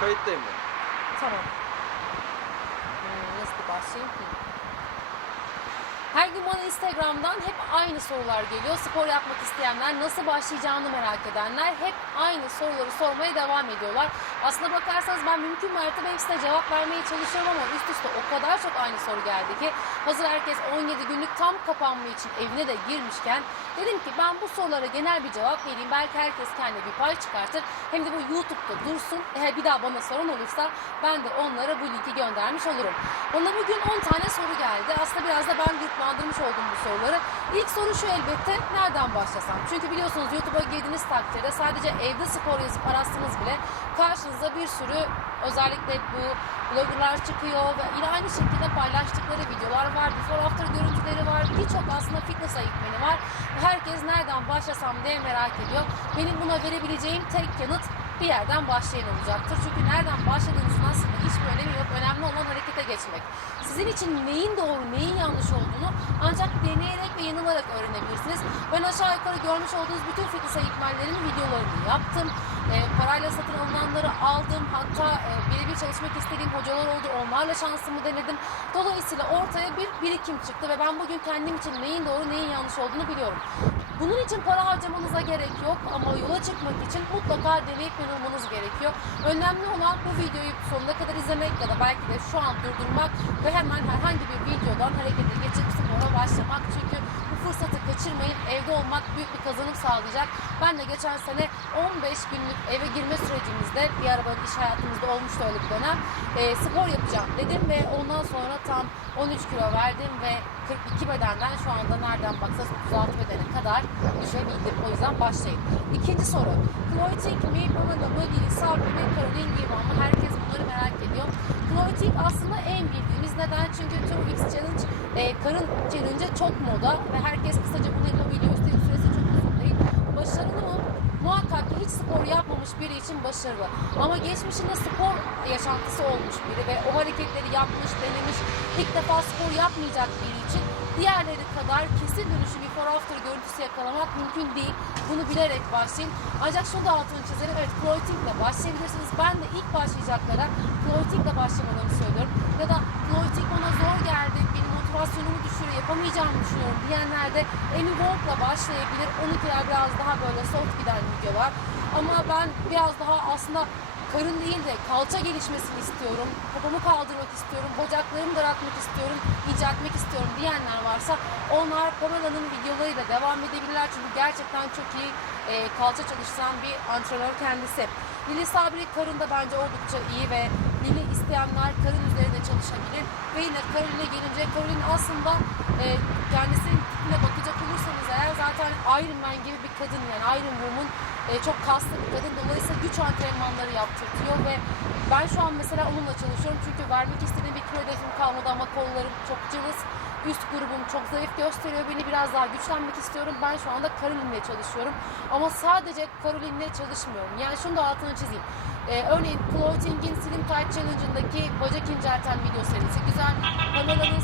Kayıttayım ben. Tamam. Hmm, nasıl başlayayım ki? Her gün bana Instagram'dan hep aynı sorular geliyor. Spor yapmak isteyenler, nasıl başlayacağını merak edenler hep aynı soruları sormaya devam ediyorlar. Aslına bakarsanız ben mümkün mertebe hepsine cevap vermeye çalışıyorum ama üst üste o kadar çok aynı soru geldi ki hazır herkes 17 günlük tam kapanma için evine de girmişken dedim ki ben bu sorulara genel bir cevap vereyim. Belki herkes kendine bir pay çıkartır. Hem de bu YouTube'da dursun. Eğer bir daha bana soran olursa ben de onlara bu linki göndermiş olurum. Bana bugün 10 tane soru geldi. Aslında biraz da ben gruplandırmış oldum bu soruları. İlk soru şu elbette nereden başlasam? Çünkü biliyorsunuz YouTube'a girdiğiniz takdirde sadece evde spor yazıp ararsanız bile karşınıza bir sürü özellikle bu bloggerlar çıkıyor ve yine aynı şekilde paylaştıkları videolar var, before after görüntüleri var, birçok aslında fitness eğitmeni var. Herkes nereden başlasam diye merak ediyor. Benim buna verebileceğim tek yanıt bir yerden başlayan olacaktır. Çünkü nereden başladığınızın aslında hiçbir önemi yok. Önemli olan harekete geçmek. Sizin için neyin doğru, neyin yanlış olduğunu ancak deneyerek ve yanılarak öğrenebilirsiniz. Ben aşağı yukarı görmüş olduğunuz bütün fitness eğitmenlerinin videolarını yaptım. E, parayla satın alınanları aldım. Hatta e, birebir çalışmak istediğim hocalar oldu. Onlarla şansımı denedim. Dolayısıyla ortaya bir birikim çıktı ve ben bugün kendim için neyin doğru, neyin yanlış olduğunu biliyorum. Bunun için para harcamanıza gerek yok ama yola çıkmak için mutlaka deneyip yanılmanız gerekiyor. Önemli olan bu videoyu sonuna kadar izlemek ya da belki de şu an durdurmak ve hemen herhangi bir videodan harekete geçip spora başlamak. Çünkü bu fırsatı kaçırmayın. Evde olmak büyük bir kazanım sağlayacak. Ben de geçen sene 15 günlük eve girme sürecimizde bir araba iş hayatımızda olmuştu öyle bir dönem. E, spor yapacağım dedim ve ondan sonra tam 13 kilo verdim ve 42 bedenden şu anda nereden baksanız 36 bedene kadar düşebildim. O yüzden başlayın. İkinci soru. Floating mi, Pamela mı, Lisa mi, Caroline Girman mı? Herkes bunları merak ediyor. Floating aslında en bildiğimiz neden? Çünkü 2X Challenge, e, karın challenge çok moda ve herkes kısaca bunu yapabiliyor. Üstelik süresi çok uzun değil. Başarılı mı? Muhakkak ki hiç spor yapmamış biri için başarılı. Ama geçmişinde spor yaşantısı olmuş biri ve o hareketleri yapmış, denemiş, ilk defa spor yapmayacak biri için diğerleri kadar kesin dönüşü before after görüntüsü yakalamak mümkün değil. Bunu bilerek başlayın. Ancak şunu da altını çizelim. Evet floating ile başlayabilirsiniz. Ben de ilk başlayacaklara floating ile başlamalarını söylüyorum. Ya da floating bana zor geldi, benim motivasyonumu düşürüyor, yapamayacağımı düşünüyorum diyenler de Amy Walk'la başlayabilir. Onunkiler biraz daha böyle soft giden videolar. Ama ben biraz daha aslında karın değil de kalça gelişmesini istiyorum. Popomu kaldırmak istiyorum. Bacaklarımı daraltmak istiyorum. inceltmek istiyorum diyenler varsa onlar Pamela'nın videolarıyla devam edebilirler. Çünkü gerçekten çok iyi e, kalça çalıştıran bir antrenör kendisi. Lili Sabri karında bence oldukça iyi ve Lili isteyenler karın üzerinde çalışabilir. Ve yine Karoline gelince Caroline aslında e, kendisinin tipine bakacak olursanız eğer zaten Iron Man gibi bir kadın yani Iron Woman e, çok kaslı bir kadın. Dolayısıyla güç antrenmanları yaptırtıyor ve ben şu an mesela onunla çalışıyorum çünkü vermek istediğim bir kilo hedefim kalmadı ama kollarım çok cılız. Üst grubum çok zayıf gösteriyor. Beni biraz daha güçlenmek istiyorum. Ben şu anda Caroline'le çalışıyorum. Ama sadece Caroline'le çalışmıyorum. Yani şunu da altını çizeyim. Ee, örneğin Clothing'in Slim Tight Challenge'ındaki bacak incelten video serisi güzel. Pamela'nın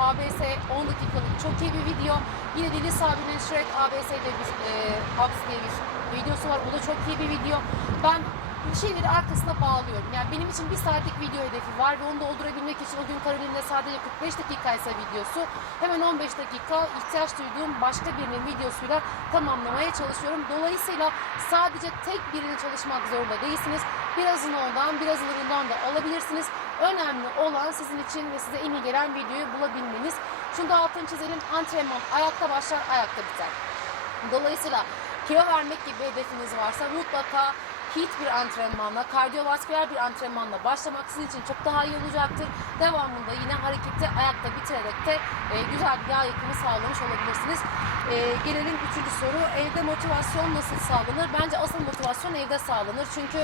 ABS 10 dakikalık çok iyi bir video. Yine Dili Sabi'nin Shrek ABS'de bir e, Abs diye bir videosu var. Bu da çok iyi bir video. Ben bir şeyleri arkasına bağlıyorum. Yani benim için bir saatlik video hedefi var ve onu doldurabilmek için o gün Caroline'de sadece 45 dakikaysa videosu hemen 15 dakika ihtiyaç duyduğum başka birinin videosuyla tamamlamaya çalışıyorum. Dolayısıyla sadece tek birini çalışmak zorunda değilsiniz. Birazını ondan, birazını bundan da alabilirsiniz. Önemli olan sizin için ve size en iyi gelen videoyu bulabilmeniz. Şunu da altını çizelim. Antrenman ayakta başlar, ayakta biter. Dolayısıyla kilo vermek gibi hedefiniz varsa mutlaka hit bir antrenmanla, kardiyovasküler bir antrenmanla başlamak sizin için çok daha iyi olacaktır. Devamında yine hareketi ayakta bitirerek de e, güzel bir yağ yakımı sağlamış olabilirsiniz. E, gelelim üçüncü soru. Evde motivasyon nasıl sağlanır? Bence asıl motivasyon evde sağlanır. Çünkü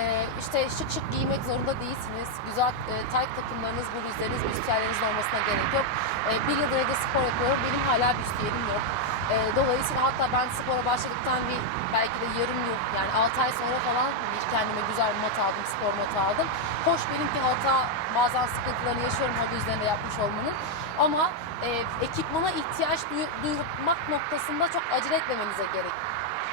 e, işte şık şık giymek zorunda değilsiniz. Güzel e, tight takımlarınız, bluzlarınız, büstiyerlerinizin olmasına gerek yok. E, bir yıldır evde spor yapıyorum. Benim hala büstiyerim yok. E, dolayısıyla hatta ben spora başladıktan bir belki de yarım yıl yani 6 ay sonra falan bir kendime güzel bir mat aldım, spor matı aldım. Hoş benimki hata bazen sıkıntılarını yaşıyorum hobi üzerinde yapmış olmanın. Ama e, ekipmana ihtiyaç duy- duymak noktasında çok acele etmemenize gerek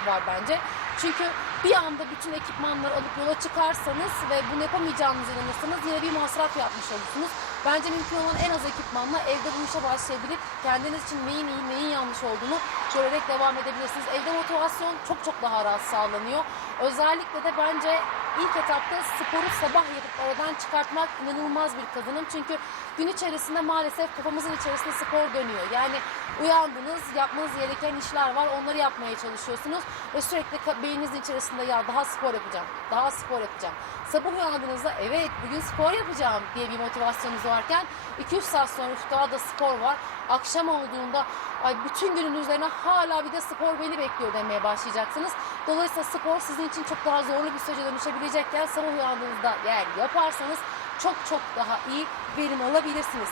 var bence. Çünkü bir anda bütün ekipmanları alıp yola çıkarsanız ve bunu yapamayacağınızı inanırsanız yine bir masraf yapmış olursunuz. Bence mümkün olan en az ekipmanla evde bu işe başlayabilip kendiniz için neyin iyi neyin yanlış olduğunu görerek devam edebilirsiniz. Evde motivasyon çok çok daha rahat sağlanıyor. Özellikle de bence ilk etapta sporu sabah yapıp aradan çıkartmak inanılmaz bir kazanım. Çünkü gün içerisinde maalesef kafamızın içerisinde spor dönüyor. Yani uyandınız, yapmanız gereken işler var, onları yapmaya çalışıyorsunuz ve sürekli beyninizin içerisinde ya daha spor yapacağım, daha spor yapacağım. Sabah uyandığınızda evet bugün spor yapacağım diye bir motivasyonunuz varken 2-3 saat sonra "Üf, daha da spor var. Akşam olduğunda ay bütün günün üzerine hala bir de spor beni bekliyor demeye başlayacaksınız. Dolayısıyla spor sizin için çok daha zorlu bir sürece dönüşebilecekken sabah uyandığınızda eğer yaparsanız çok çok daha iyi verim alabilirsiniz.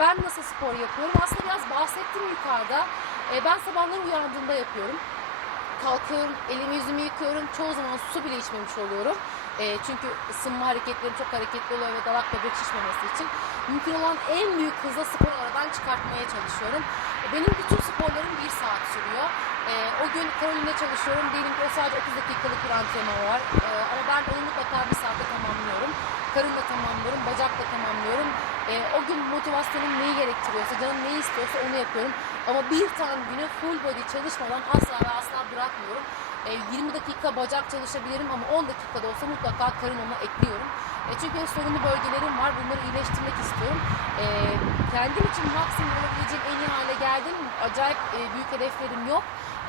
Ben nasıl spor yapıyorum? Aslında biraz bahsettim yukarıda. Ee, ben sabahları uyandığımda yapıyorum. Kalkıyorum, elimi yüzümü yıkıyorum. Çoğu zaman su bile içmemiş oluyorum. Ee, çünkü ısınma hareketlerim çok hareketli oluyor ve dalak böbrek şişmemesi için. Mümkün olan en büyük hızla spor aradan çıkartmaya çalışıyorum. Benim bütün sporlarım bir saat sürüyor. Ee, o gün Karolin'de çalışıyorum. Diyelim ki o sadece 30 dakikalık bir antrenman var. Ee, ama ben onu mutlaka bir saatte tamamlıyorum. Karınla tamamlıyorum, bacakla tamamlıyorum. Ee, o gün motivasyonum neyi gerektiriyorsa, canım neyi istiyorsa onu yapıyorum. Ama bir tane güne full body çalışmadan asla ve asla bırakmıyorum. Ee, 20 dakika bacak çalışabilirim ama 10 dakikada olsa mutlaka karın ona ekliyorum. E, çünkü sorunlu bölgelerim var. Bunları iyileştirmek istiyorum. E, kendim için maksimum olabileceğim en iyi hale geldim. Acayip e, büyük hedeflerim yok.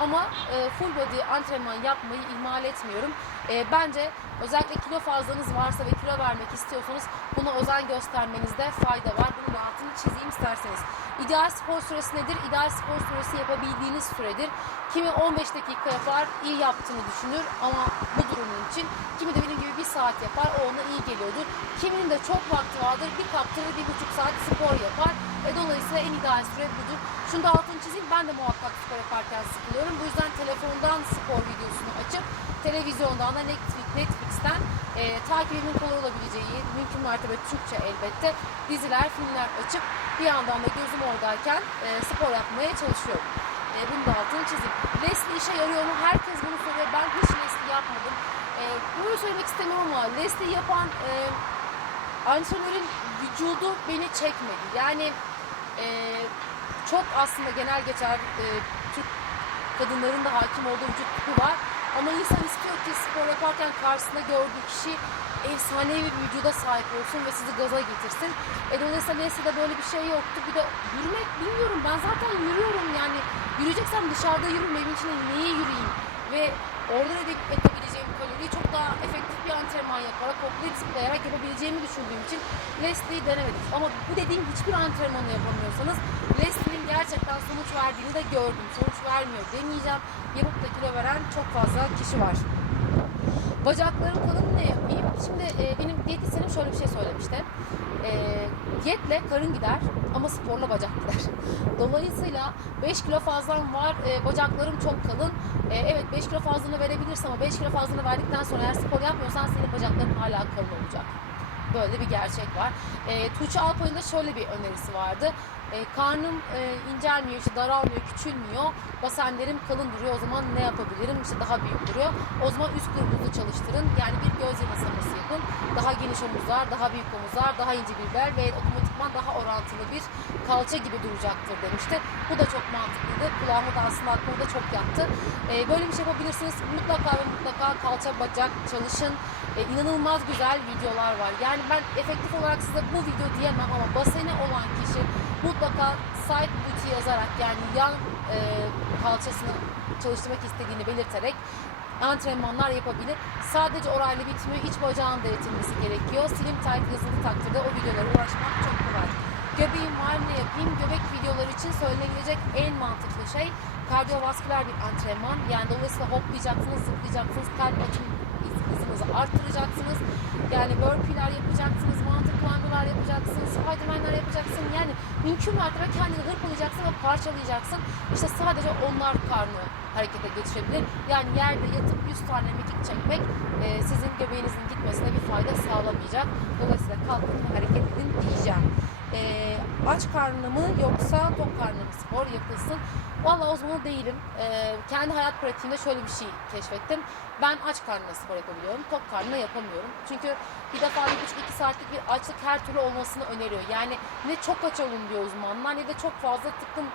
Ama e, full body antrenman yapmayı ihmal etmiyorum. E, bence özellikle kilo fazlanız varsa ve kilo vermek istiyorsanız buna özen göstermenizde fayda var. Bunun altını çizeyim isterseniz. İdeal spor süresi nedir? İdeal spor süresi yapabildiğiniz süredir. Kimi 15 dakika yapar, iyi yaptığını düşünür ama bu durumun için kimi de benim gibi bir saat yapar, o ona iyi geliyordur. Kiminin de çok vakti vardır, bir kaptırır, bir buçuk saat spor yapar. E, dolayısıyla en ideal süre budur. Şunu da altını çizeyim, ben de muhakkak spor yaparken sıkılıyorum. Bu yüzden telefondan spor videosunu açıp televizyondan da Netflix, Netflix'ten e, takibimin kolay olabileceği, mümkün mertebe Türkçe elbette diziler, filmler açıp bir yandan da gözüm oradayken e, spor yapmaya çalışıyorum. E, bunu da altını çizeyim. Leslie işe yarıyor mu? Herkes bunu soruyor. Ben hiç Yapmadım. E, bunu söylemek istemiyorum ama Leslie yapan e, antrenörün vücudu beni çekmedi. Yani e, çok aslında genel geçer e, Türk kadınların da hakim olduğu vücut tipi var. Ama insan istiyor ki spor yaparken karşısında gördüğü kişi efsanevi bir vücuda sahip olsun ve sizi gaza getirsin. E, dolayısıyla Leslie'de böyle bir şey yoktu. Bir de yürümek bilmiyorum. Ben zaten yürüyorum yani. Yürüyeceksem dışarıda yürürüm. Evin içinde niye yürüyeyim? Ve orada da yapabileceğim kaloriyi çok daha efektif bir antrenman yaparak, hoplayıp zıplayarak yapabileceğimi düşündüğüm için Leslie'yi denemedik. Ama bu dediğim hiçbir antrenmanı yapamıyorsanız Leslie'nin gerçekten sonuç verdiğini de gördüm. Sonuç vermiyor demeyeceğim. Yapıp da kilo veren çok fazla kişi var. Bacaklarım kalın ne yapayım? Şimdi e, benim diyetisyenim şöyle bir şey söylemişti. E, diyetle karın gider ama sporla bacak gider. Dolayısıyla 5 kilo fazlam var, e, bacaklarım çok kalın. E, evet 5 kilo fazlını verebilirsin ama 5 kilo fazlını verdikten sonra eğer spor yapmıyorsan senin bacakların hala kalın olacak. Böyle bir gerçek var. E, Tuğçe Alpay'ın da şöyle bir önerisi vardı. E, karnım e, incelmiyor, işte daralmıyor, küçülmüyor. Basenlerim kalın duruyor. O zaman ne yapabilirim? İşte daha büyük duruyor. O zaman üst grubunuzu çalıştırın. Yani bir göz yamasalaması yapın. Daha geniş omuzlar, daha büyük omuzlar, daha ince bir bel ve otomatikman daha orantılı bir kalça gibi duracaktır demişti. Bu da çok mantıklıydı. Kulağıma da aslında aklıma da çok yattı. E, böyle bir şey yapabilirsiniz. Mutlaka ve mutlaka kalça bacak çalışın. E, inanılmaz güzel videolar var. Yani ben efektif olarak size bu video diyemem ama baseni olan kişi mutlaka side booty yazarak yani yan e, kalçasını çalıştırmak istediğini belirterek antrenmanlar yapabilir. Sadece orayla bitmiyor. İç bacağın da eğitilmesi gerekiyor. Slim tight yazılı takdirde o videolara ulaşmak çok kolay. Göbeğim var ne yapayım? Göbek videoları için söylenebilecek en mantıklı şey kardiyovasküler bir antrenman. Yani dolayısıyla hoplayacaksınız, zıplayacaksınız, kalp atım hızınızı arttıracaksınız. Yani burpee'ler yapacaksınız, mantık climber'lar yapacaksınız, spiderman'lar yapacaksın. Yani mümkün mertebe kendini hırpalayacaksın ve parçalayacaksın. İşte sadece onlar karnı harekete geçirebilir. Yani yerde yatıp 100 tane mekik çekmek e, sizin göbeğinizin gitmesine bir fayda sağlamayacak. Dolayısıyla kalkın hareket edin diyeceğim. E, aç karnına mı yoksa tok karnına mı spor yapılsın? Vallahi uzmanı değilim. Ee, kendi hayat pratiğimde şöyle bir şey keşfettim. Ben aç karnına spor yapabiliyorum, tok karnına yapamıyorum. Çünkü bir defa bir buçuk iki saatlik bir açlık her türlü olmasını öneriyor. Yani ne çok aç olun diyor uzmanlar ne de çok fazla tıkım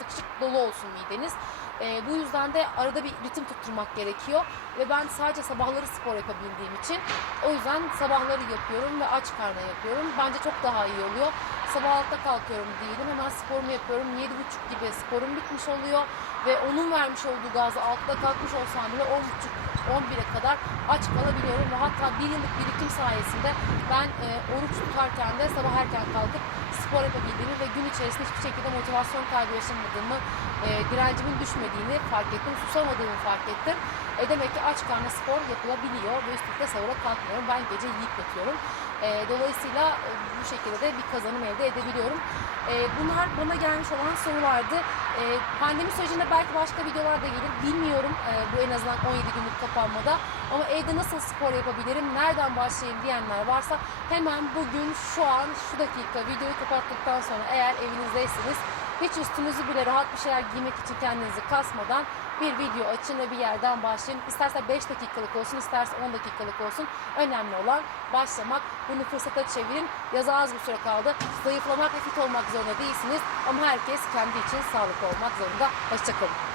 tıkışık dolu olsun mideniz. Ee, bu yüzden de arada bir ritim tutturmak gerekiyor. Ve ben sadece sabahları spor yapabildiğim için o yüzden sabahları yapıyorum ve aç karnına yapıyorum. Bence çok daha iyi oluyor. Sabah altta kalkıyorum diyelim hemen sporumu yapıyorum. 7.30 gibi sporum bitmiş oluyor. Ve onun vermiş olduğu gazı altta kalkmış olsam bile 10.30 11'e kadar aç kalabiliyorum ve hatta bir yıllık birikim sayesinde ben e, oruç tutarken de sabah erken kalkıp spor yapabildiğimi ve gün içerisinde hiçbir şekilde motivasyon kaybı yaşamadığımı, e, direncimin düşmediğini fark ettim, susamadığımı fark ettim. E, demek ki aç karnına spor yapılabiliyor ve üstelik de sahura kalkmıyorum. Ben gece yiyip yatıyorum. E, dolayısıyla e, bu şekilde de bir kazanım elde edebiliyorum. E, bunlar bana gelmiş olan sorulardı. E, pandemi sürecinde belki başka videolar da gelir. Bilmiyorum e, bu en azından 17 günlük kapanmada. Ama evde nasıl spor yapabilirim, nereden başlayayım diyenler varsa hemen bugün şu an şu dakika videoyu kapattıktan sonra eğer evinizdeyseniz hiç üstünüzü bile rahat bir şeyler giymek için kendinizi kasmadan bir video açın ve bir yerden başlayın. İsterse 5 dakikalık olsun, isterse 10 dakikalık olsun. Önemli olan başlamak. Bunu fırsata çevirin. Yaza az bir süre kaldı. Zayıflamak ve fit olmak zorunda değilsiniz. Ama herkes kendi için sağlıklı olmak zorunda. Hoşçakalın.